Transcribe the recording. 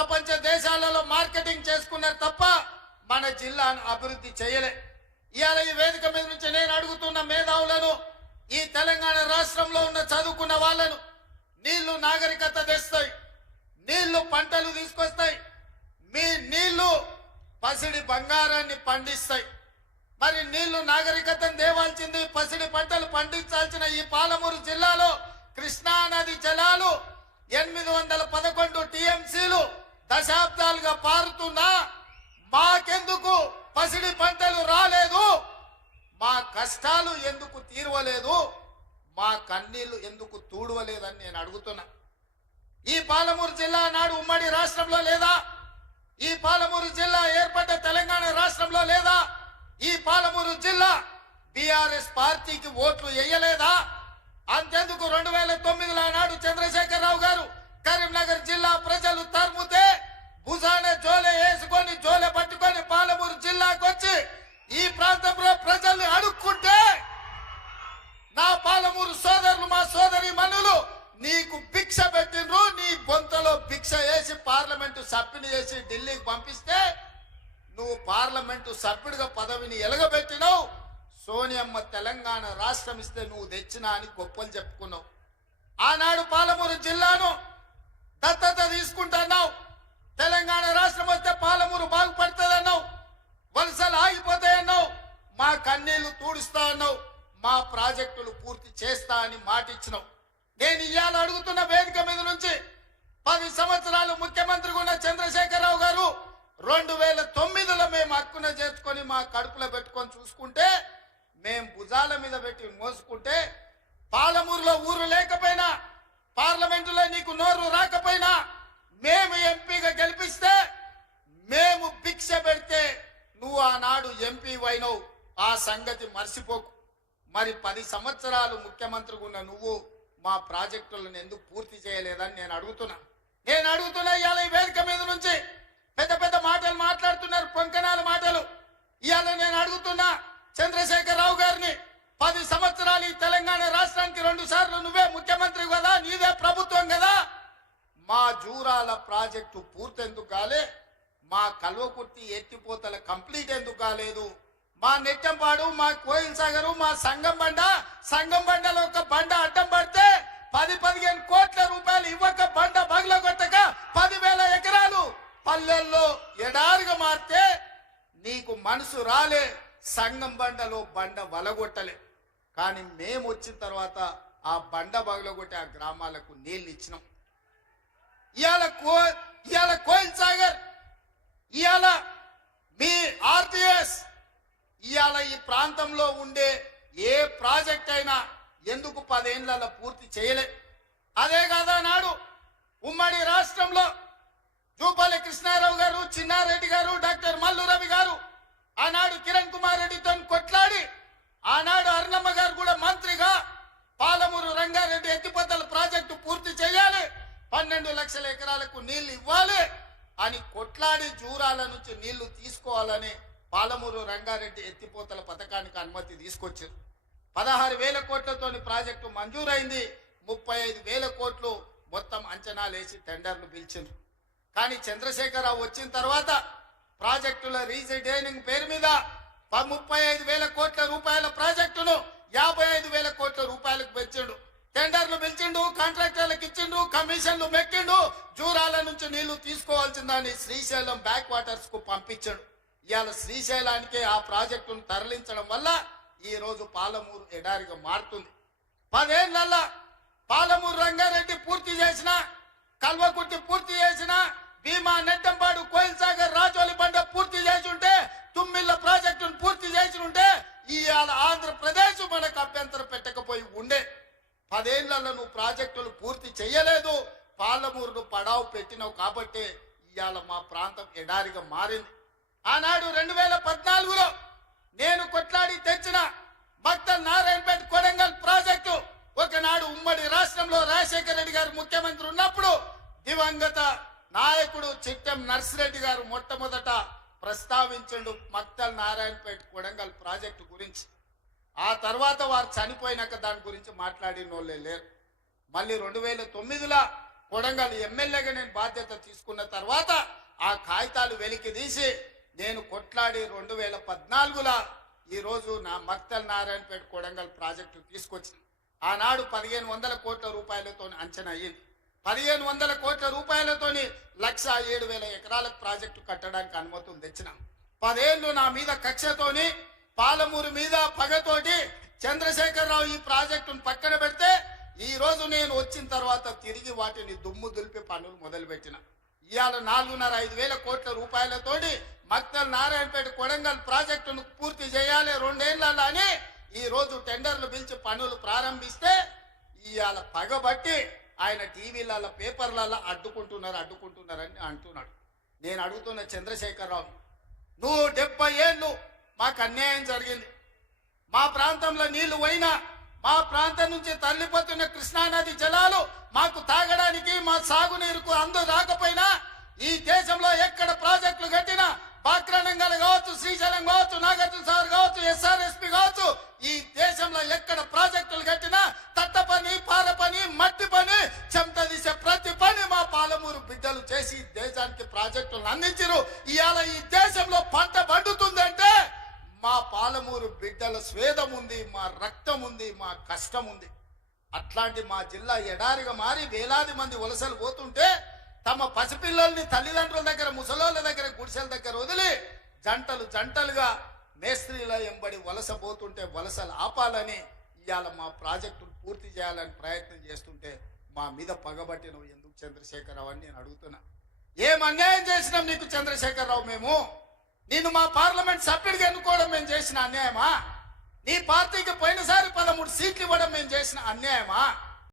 ప్రపంచ దేశాలలో మార్కెటింగ్ చేసుకున్నారు తప్ప మన జిల్లాను అభివృద్ధి చేయలే. ఇవాళ ఈ వేదిక మీద నుంచి నేను అడుగుతున్న మేధావులను, ఈ తెలంగాణ రాష్ట్రంలో ఉన్న చదువుకున్న వాళ్ళను, నీళ్లు నాగరికత తెస్తాయి, నీళ్లు పంటలు తీసుకొస్తాయి, మీ నీళ్లు పసిడి బంగారాన్ని పండిస్తాయి. మరి నీళ్లు నాగరికతను దేవాల్సింది, పసిడి పంటలు పండించాల్సిన ఈ పాలమూరు జిల్లాలో కృష్ణా నది జలాలు 811 టీఎంసీలు దశాబ్దాలుగా పారుతున్నా మాకెందుకు పసిడి పంటలు రాలేదు? మా కష్టాలు ఎందుకు తీరవలేదు? మా కన్నీళ్లు ఎందుకు తూడవలేదని నేను అడుగుతున్నా. ఈ పాలమూరు జిల్లా నాడు ఉమ్మడి రాష్ట్రంలో లేదా? ఈ పాలమూరు జిల్లా ఏర్పడ్డ తెలంగాణ రాష్ట్రంలో లేదా? ఈ పాలమూరు జిల్లా బీఆర్ఎస్ పార్టీకి ఓట్లు వేయలేదా? అంతెందుకు 2009లో నాడు చంద్రశేఖరరావు గారు కరీంనగర్ జిల్లా ప్రజలు తరుముతే భుజాన జోలె వేసుకొని జోలె పట్టుకొని పాలమూరు జిల్లాకు వచ్చి ఈ ప్రాంతంలో ప్రజల్ని అడుక్కుంటే నా పాలమూరు సోదరులు, మా సోదరి మనులు నీకు భిక్ష పెట్టిండ్రు. నీ బొంతలో భిక్ష వేసి పార్లమెంటు సభ్యుని చేసి ఢిల్లీకి పంపిస్తే నువ్వు పార్లమెంటు సభ్యుడిగా పదవిని ఎలగబెట్టినావు. సోనియమ్మ తెలంగాణ రాష్ట్రం ఇస్తే నువ్వు తెచ్చినా అని గొప్పలు చెప్పుకున్నావు. ఆనాడు పాలమూరు జిల్లాను దత్తత తీసుకుంటున్నావు. తెలంగాణ రాష్ట్రం వస్తే పాలమూరు బాగుపడుతుందన్నావు. వలసలు ఆగిపోతాయన్నావు. మా కన్నీళ్లు తూడుస్తా అన్నావు. మా ప్రాజెక్టులు పూర్తి చేస్తా అని మాటిచ్చినావు. నేను ఇవాళ అడుగుతున్న వేదిక మీద నుంచి 10 సంవత్సరాలు ముఖ్యమంత్రిగా ఉన్న చంద్రశేఖరరావు గారు 2009లో మేము హక్కున చేర్చుకొని మా కడుపులో పెట్టుకొని చూసుకుంటే, మేము భుజాల మీద పెట్టి మోసుకుంటే, పాలమూరులో ఊరు లేకపోయినా, పార్లమెంటులో నీకు నోరు రాకపోయినా, మేము ఎంపీగా గెలిపిస్తే, మేము భిక్ష పెడితే నువ్వు ఆనాడు ఎంపీ అయినవు. ఆ సంగతి మర్చిపోకు. మరి 10 సంవత్సరాలు ముఖ్యమంత్రిగా ఉన్న నువ్వు మా ప్రాజెక్టులను ఎందుకు పూర్తి చేయలేదని నేను అడుగుతున్నా. ఇవాళ ఈ వేదిక మీద నుంచి పెద్ద పెద్ద మాటలు మాట్లాడుతున్నారు, పొంకనాల మాటలు. ఇవాళ నేను అడుగుతున్నా చంద్రశేఖరరావు గారిని, 10 సంవత్సరాలు ఈ తెలంగాణ రాష్ట్రానికి 2 సార్లు నువ్వే ముఖ్యమంత్రి కదా, నీదే ప్రభుత్వం కదా, మా జూరాల ప్రాజెక్టు పూర్తి ఎందుకు కాలే? మా కల్వకుర్తి ఎత్తిపోతల కంప్లీట్ ఎందుకు కాలేదు? మా నెట్టంపాడు, మా కోయిల్ సాగరు, మా సంగం బండలో ఒక బండ అడ్డం పడితే 10-15 కోట్ల రూపాయలు ఇవ్వక బండ బగల కొట్టక 10,000 ఎకరాలు పల్లెల్లో ఎడారిగా మారితే నీకు మనసు రాలే. సంగం బండలో బండ వలగొట్టలే. కానీ మేము వచ్చిన తర్వాత ఆ బండ బగలగొట్టి ఆ గ్రామాలకు నీళ్లు ఇచ్చినాం. ఇవాళ కోయిల్ సాగర్, ఇవాళ మీ ఆర్టీఎస్, ఇవాళ ఈ ప్రాంతంలో ఉండే ఏ ప్రాజెక్ట్ అయినా ఎందుకు 10 ఏళ్లలో పూర్తి చేయలే? అదే కాదా నాడు ఉమ్మడి రాష్ట్రంలో జూపల్లి కృష్ణారావు గారు, చిన్నారెడ్డి గారు, డాక్టర్ మల్లు రవి గారు ఆనాడు కిరణ్ కుమార్ రెడ్డితో కొట్లాడి, ఆనాడు అరుణమ్మ గారు కూడా మంత్రిగా పాలమూరు రంగారెడ్డి ఎత్తిపోతల ప్రాజెక్టు పూర్తి చేయాలి, 12 లక్షల ఎకరాలకు నీళ్లు ఇవ్వాలి అని కొట్లాడి జూరాల నుంచి నీళ్లు తీసుకోవాలని పాలమూరు రంగారెడ్డి ఎత్తిపోతల పథకానికి అనుమతి తీసుకొచ్చారు. 16,000 కోట్లతోని ప్రాజెక్టు మంజూరైంది. 35,000 కోట్లు మొత్తం అంచనాలు వేసి టెండర్లు పిలిచిండ్రు. కానీ చంద్రశేఖరరావు వచ్చిన తర్వాత ప్రాజెక్టుల రీజైనింగ్ పేరు మీద 35,000 కోట్ల రూపాయల ప్రాజెక్టును 55,000 కోట్ల రూపాయలకు పెంచిండు. టెండర్లు పిలిచిండు, కాంట్రాక్టర్లకు ఇచ్చిండు, కమిషన్లు మెక్కిండు. జూరాల నుంచి నీళ్లు తీసుకోవాల్సిందని శ్రీశైలం బ్యాక్ వాటర్స్ కు పంపించాడు. ఇవాళ శ్రీశైలానికి ఆ ప్రాజెక్టును తరలించడం వల్ల ఈ రోజు పాలమూరు ఎడారిగా మారుతుంది. 10 ఏళ్లలో పాలమూరు రంగారెడ్డి పూర్తి చేసిన, కల్వకుర్తి పూర్తి చేసిన, భీమా, నెట్టంపాడు, కోయిల్ సాగర్, రాజోలి బండ పూర్తి చేసి ఉంటే, తుమ్మిళ్ళ ప్రాజెక్టును పూర్తి చేసి ఉంటే ఇవాళ ఆంధ్రప్రదేశ్ మనకు అభ్యంతరం పెట్టకపోయి ఉండే. 10 ఏళ్లలో నువ్వు ప్రాజెక్టులు పూర్తి చేయలేదు. పాలమూరును పడావు పెట్టినావు కాబట్టి ఇవాళ మా ప్రాంతం ఎడారిగా మారింది. ఆనాడు 2014లో నేను కొట్లాడి తెచ్చిన మక్తల్ నారాయణపేట కొడంగల్ ప్రాజెక్టు ఒకనాడు ఉమ్మడి రాష్ట్రంలో రాజశేఖర రెడ్డి గారు ముఖ్యమంత్రి ఉన్నప్పుడు దివంగత నాయకుడు చిట్టెం నర్సిరెడ్డి గారు మొట్టమొదట ప్రస్తావించండు మక్తల్ నారాయణపేట కొడంగల్ ప్రాజెక్టు గురించి. ఆ తర్వాత వారు చనిపోయినాక దాని గురించి మాట్లాడిన వాళ్ళే లేరు. మళ్ళీ 2009లో కొడంగల్ ఎమ్మెల్యేగా నేను బాధ్యత తీసుకున్న తర్వాత కాగితాలు వెలికి తీసి నేను కొట్లాడి 2014లో ఈరోజు నా మక్తల్ నారాయణపేట కొడంగల్ ప్రాజెక్టు తీసుకొచ్చిన. ఆనాడు 1500 కోట్ల రూపాయలతో అంచనా అయ్యింది. 1500 కోట్ల రూపాయలతోని 1,07,000 ఎకరాలకు ప్రాజెక్టు కట్టడానికి అనుమతులు తెచ్చిన. 10 ఏళ్ళు నా మీద కక్షతోని పాలమూరు మీద పగతోటి చంద్రశేఖరరావు ఈ ప్రాజెక్టును పక్కన పెడితే ఈ రోజు నేను వచ్చిన తర్వాత తిరిగి వాటిని దుమ్ము దులిపి పనులు మొదలుపెట్టిన. ఇవాళ 4,500 కోట్ల రూపాయలతోటి మక్తల్ నారాయణపేట కొడంగల్ ప్రాజెక్టును పూర్తి చేయాలి 2 ఏళ్లలో అని ఈ రోజు టెండర్లు పిలిచి పనులు ప్రారంభిస్తే ఇవాళ పగబట్టి ఆయన టీవీలలో పేపర్లలో అడ్డుకుంటున్నారని అంటున్నాడు. నేను అడుగుతున్న చంద్రశేఖరరావు, నువ్వు 70 ఏళ్ళు మాకు అన్యాయం జరిగింది. మా ప్రాంతంలో నీళ్లు పోయినా మా ప్రాంతం నుంచి తరలిపోతున్న కృష్ణానది జలాలు మాకు తాగడానికి మా సాగునీరుకు అందు రాకపోయినా ఈ దేశంలో ఎక్కడ ప్రాజెక్టులు కట్టినా బాక్రానంగల్ కావచ్చు, శ్రీశైలం కావచ్చు, నాగార్జున సాగర్ కావచ్చు, SRSP కావచ్చు, ఈ దేశంలో ఎక్కడ ప్రాజెక్టులు కట్టినా తట్ట పని, పాల పని, మట్టి పని, చెమట తీసే ప్రతి పని మా పాలమూరు బిడ్డలు చేసి దేశానికి ప్రాజెక్టులను అందించారు. ఇవాళ ఈ దేశంలో పంట పండుతుందంటే మా పాలమూరు బిడ్డల స్వేదం ఉంది, మా రక్తం ఉంది, మా కష్టం ఉంది. అట్లాంటి మా జిల్లా ఎడారిగా మారి వేలాది మంది వలసలు పోతుంటే తమ పసిపిల్లల్ని తల్లిదండ్రుల దగ్గర, ముసలోళ్ళ దగ్గర, గుడిసెల దగ్గర వదిలి జంటలుగా మేస్త్రీల ఎంబడి వలస పోతుంటే వలసలు ఆపాలని ఇవాళ మా ప్రాజెక్టును పూర్తి చేయాలని ప్రయత్నం చేస్తుంటే మా మీద పగబట్టి నువ్వు ఎందుకు చంద్రశేఖరరావు అని నేను అడుగుతున్నా. ఏం అన్యాయం చేసినాం నీకు చంద్రశేఖరరావు? మేము నిన్ను మా పార్లమెంట్ సభ్యుడిగా ఎన్నుకోవడం మేము చేసిన అన్యాయమా? నీ పార్టీకి పోయినసారి 13 సీట్లు ఇవ్వడం మేము చేసిన అన్యాయమా?